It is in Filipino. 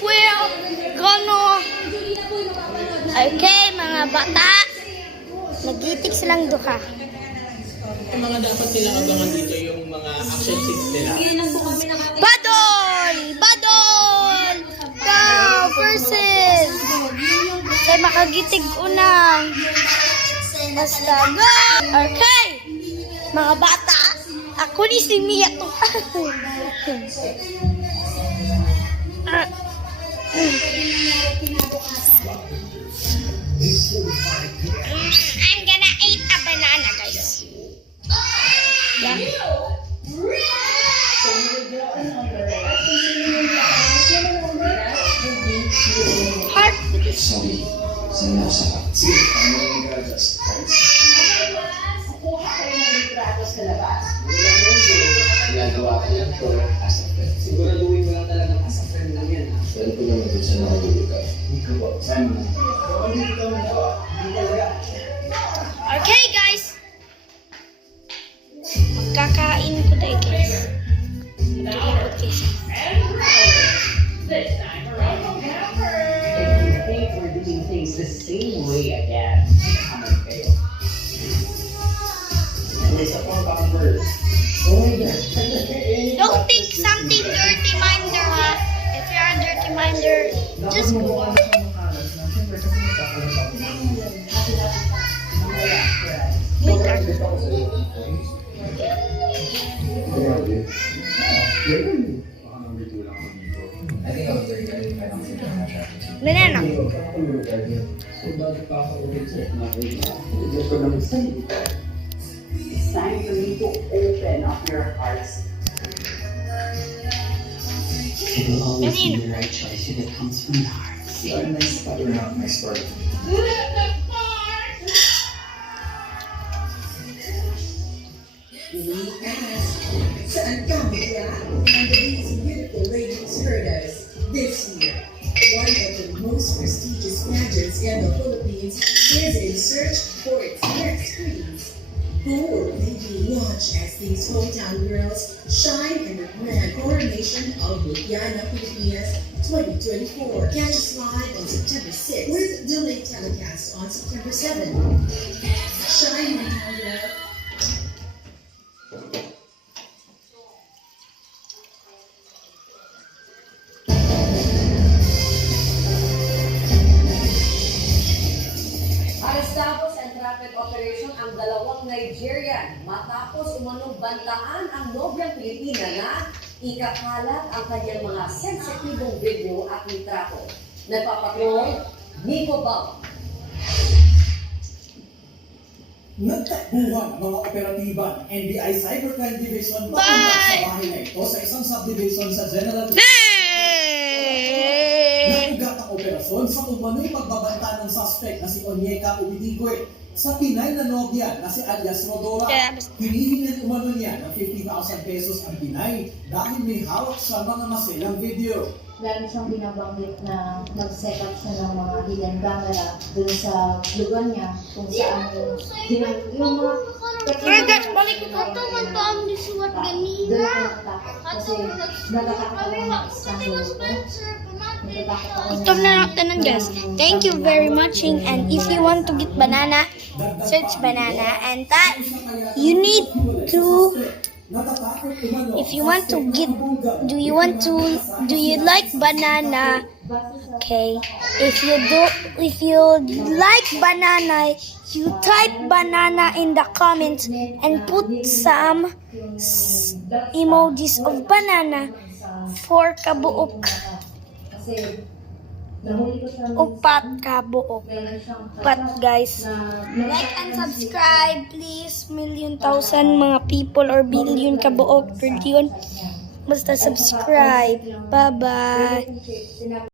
will gonna. Okay, mga bata. Nagitik silang duha. Ang mga dapat nilang abangan dito yung mga action scenes nila. Badol! Badol! Go versus! Kaya makagitig unang. Basta go! Okay! Mga bata, ako ni si Mia to. I'm gonna eat a banana, guys. Yeah. Heart. Sorry, sinasakit. Sige, ano yung gagas? Kuha kayo ng litratos sa labas. Ginagawa ko yan for as a friend. Siguraduhin mo lang talagang as a friend lang yan. Friend ko naman doon sa nakagulog ka. Ikaw ba? Saan mo lang? Hindi talaga. Okay, guys. Magkakain ko tayo, guys. Mag-iikot guys. This time around, I think we're doing things the same way again. Okay. And there's a four-pound bird. Oh my God. Don't think something dirty minder, ha? If you're a dirty minder, just go. Wait, banana. It's time for you to open up your hearts. It will always be the right choice if it comes from the heart. Nice butter out my start. Saan ka mula? And these beautiful ladies heard us this year. One of the most prestigious pageants in the Philippines is in search for its next queens. Who will maybe watch as these hometown girls shine in the grand coronation of Lupiana Pilipinas 2024. Catch us live on September 6th with delayed telecast on September 7th. Shine hometown girl. Arestado sa traffic operation ang dalawang Nigerian matapos umanong bantaan ang nobyang Pilipina na ikakalat ang kanyang mga sensitibong video at litrato. Nagpapatrol, Nico Bal. Nagtakbuhan ang mga operatiba ng NBI Cybercrime Division papunta sa bahay na ito sa isang subdivision sa General Nakugat ang operasyon sa umano'y pagbabanta ng suspect na si Onyeka Ubidigwe sa Pinay na nobya na si alias Rodora. Hinihingan umano niya ng 50,000 pesos ang Pinay dahil may hawak siya mga maselang video. Lalo siyang binabanggit na nag-set up siya ng mga hidden camera dun sa lugar niya kung saan yung mga Guys, balik ko to man to ang disuwat ganina. doon ako natatakot kasi natatakot ako ng iskandalo ko. Natatakot ako Stop na natin guys. Thank you very much. And if you want to get banana, search banana. And that you need to. If you want to get, do you like banana? Okay. If you like banana, you type banana in the comments and put some emojis of banana for kabuok. kasi nahuli ko siya ng Upat kabuok. meron siyang But guys, na like and subscribe please. Million thousand mga people or billion kabuok, billion. Basta subscribe. Bye bye. relationship, sinabi